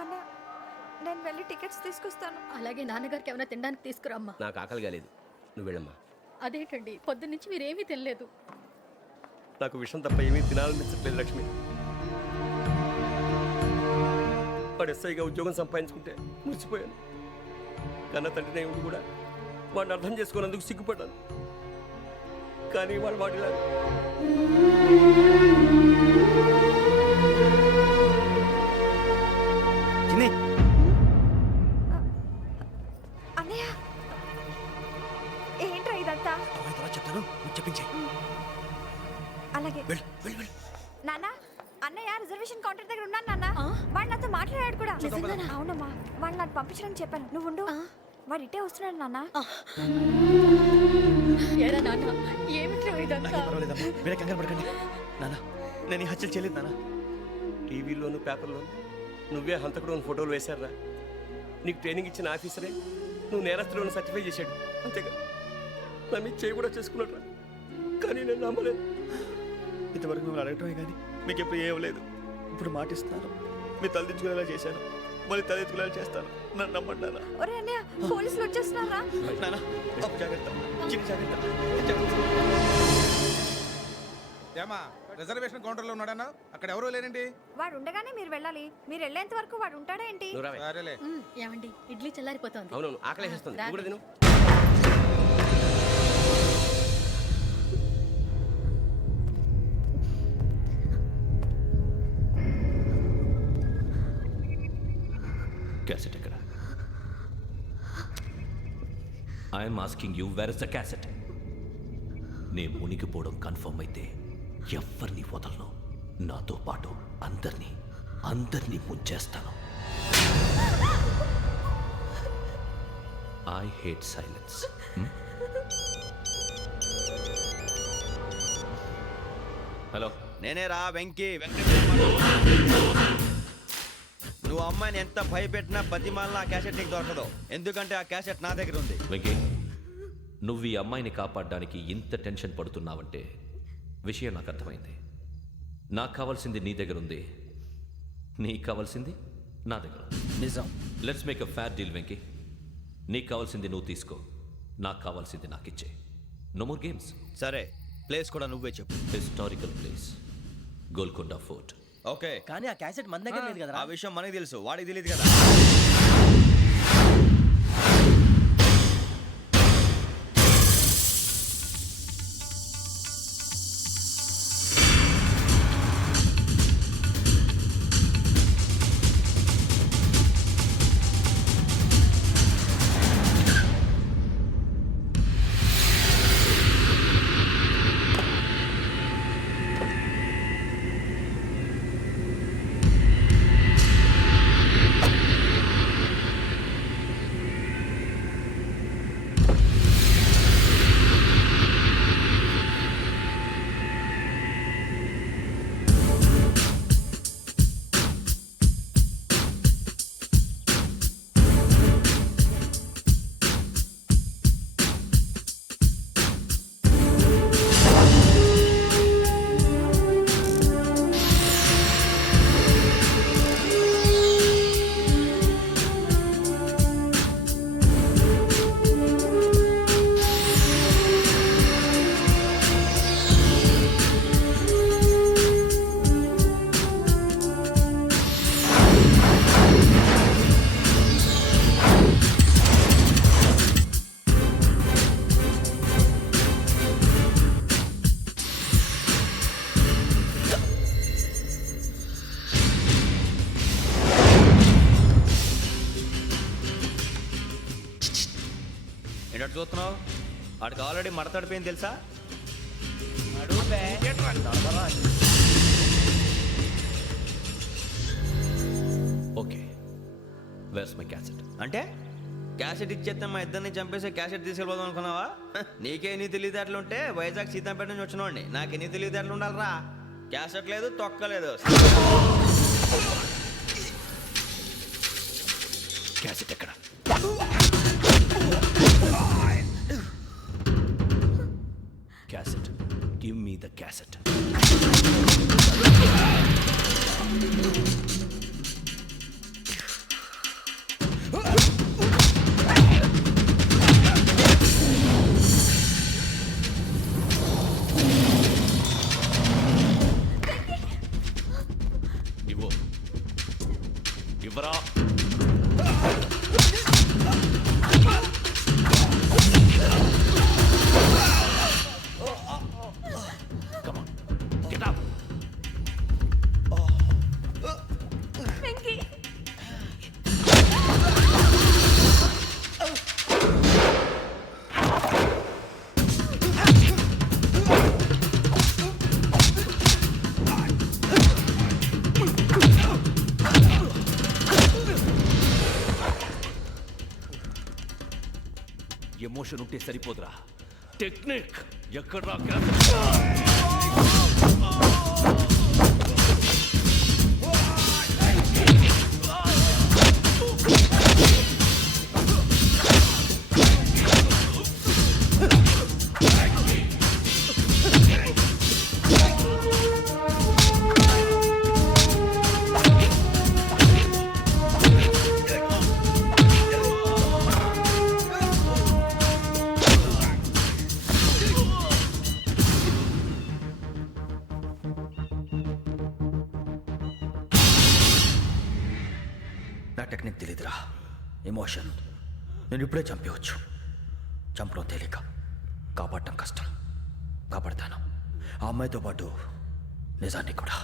నాన్న నేను వెళ్ళి టికెట్స్ తీసుకొస్తాను. అలాగే నాన్నగారికి ఏమైనా తినడానికి తీసుకురమ్మా. నాకు ఆకలి కాలేదు, నువ్వు వెళ్ళమ్మా. అదేంటండి పొద్దున్నుంచి మీరేమీ తినలేదు. నాకు విషయం తప్ప ఏమీ తినాలనిపించట్లేదు లక్ష్మి. వాడు ఎస్ఐగా ఉద్యోగం సంపాదించుకుంటే మురిసిపోయాను. కన్న తండ్రినే ఉండి కూడా వాడిని అర్థం చేసుకున్నందుకు సిగ్గుపడ్డాను. కానీ వాడిలా అన్నయ్య ఏంట్రా ఇదంతా? చెప్తాను, చెప్పించే. అలాగే నాన్న, అన్నయ్య రిజర్వేషన్ కౌంటర్ దగ్గర ఉన్నాను నాన్న. వాడు నాతో మాట్లాడాడు కూడా. అవునమ్మా, వాడు నాకు పంపించడం చెప్పాను. నువ్వు ఉండు, వాడు ఇట్టే వస్తున్నాడు నాన్న. ఏరా నాన్న, ఏమిట్రా ఇదంతా? మీరే కంగారు పడకండి నాన్న, నేను ఈ హత్యలు చేయలేదు నాన్న. టీవీలోను పేపర్లోను నువ్వే హంతకుడు అని ఫోటోలు వేశారా? నీకు ట్రైనింగ్ ఇచ్చిన ఆఫీసరే నువ్వు నేరస్తులను సర్టిఫై చేశాడు, అంతేగా? నా మీద చేయి కూడా చేసుకున్నట్రా, కానీ నేను నమ్మలేదు. ఇంతవరకు మిమ్మల్ని అడగటమే కానీ మీకు ఎప్పుడు ఏం లేదు. ఇప్పుడు మాటిస్తాను, మీరు తలదించుకునేలా చేశాను, మళ్ళీ తలెత్తుకునేలా చేస్తాను. నన్ను నమ్మండి నాన్న. ఒరే అన్నయ్య, పోలీసులు వచ్చేస్తున్నారా? నాన్న జాగ్రత్త, చిన్న జాగ్రత్త. ఏమా రిజర్వేషన్ కౌంటర్లో ఉన్నాడన్నా? అక్కడ ఎవరూ లేనండి. వాడు ఉండగానే మీరు వెళ్ళాలి. మీరు వెళ్ళేంత వరకు వాడు ఉంటాడా ఏంటి? నువ్వు రావే. సరేలే. ఏమండి, ఇడ్లీ చల్లారిపోతుంది. అవునవును, ఆకలేస్తుంది, నువ్వు కూడా తిను. క్యాసెట్ ఎక్కడ? I'm asking you, where is the cassette? నే మునిగిపోవడం కన్ఫర్మ్ అయితే ఎవ్వరిని వదలను. నాతో పాటు అందరినీ ముంచేస్తాను. I hate silence. హలో, నేనే రా వెంకీ. నువ్వు అమ్మాయిని ఎంత భయపెట్టినా బతిమాలినా ఆ క్యాసెట్ నీకు దొరకదు. ఎందుకంటే ఆ క్యాసెట్ నా దగ్గర ఉంది. వెంకీ, నువ్వు ఈ అమ్మాయిని కాపాడడానికి ఇంత టెన్షన్ పడుతున్నావంటే విషయం నాకు అర్థమైంది. నాకు కావాల్సింది నీ దగ్గర ఉంది, నీకు కావాల్సింది నా దగ్గర. నిజం. Let's make a fair deal Venky. నీకు కావాల్సింది నువ్వు తీసుకో, నాకు కావాల్సింది నాకు ఇచ్చే. No more games. సరే, ప్లేస్ కూడా నువ్వే చెప్పు. Historical place, Golconda fort. Okay, కానీ ఆ క్యాసెట్ మన దగ్గర లేదు కదా. ఆ విషయం మనకి తెలుసు, వాడికి తెలియదు కదా. ఏంటంటే చూస్తున్నావు? వాడికి ఆల్రెడీ మడతడిపోయింది తెలుసా? Okay, where's my cassette? అంటే క్యాసెట్ ఇచ్చేస్తే మా ఇద్దరిని చంపేసి క్యాసెట్ తీసుకెళ్ళిపోదాం అనుకున్నావా? నీకే ఎన్ని తెలివితేటలు ఉంటే వైజాగ్ సీతంపేట నుంచి వచ్చినోడిని నాకు ఎన్ని తెలివితేటలు ఉండాలరా? క్యాసెట్ లేదు, తొక్కలేదు. క్యాసెట్ ఎక్కడ? Cassette, give me the cassette. ఇవ్వరా. Come on, get up. Venky emotion ఉంటే సరిపోదురా, టెక్నిక్ ఎక్కడ్రా? నా టెక్నిక్ తెలీదురా, ఎమోషన్. నేను ఇప్పుడే చంపేవచ్చు. చంపడం తేలిక, కాపాడటం కష్టం. కాపాడతాను ఆ అమ్మాయితో పాటు నిజాన్ని కూడా.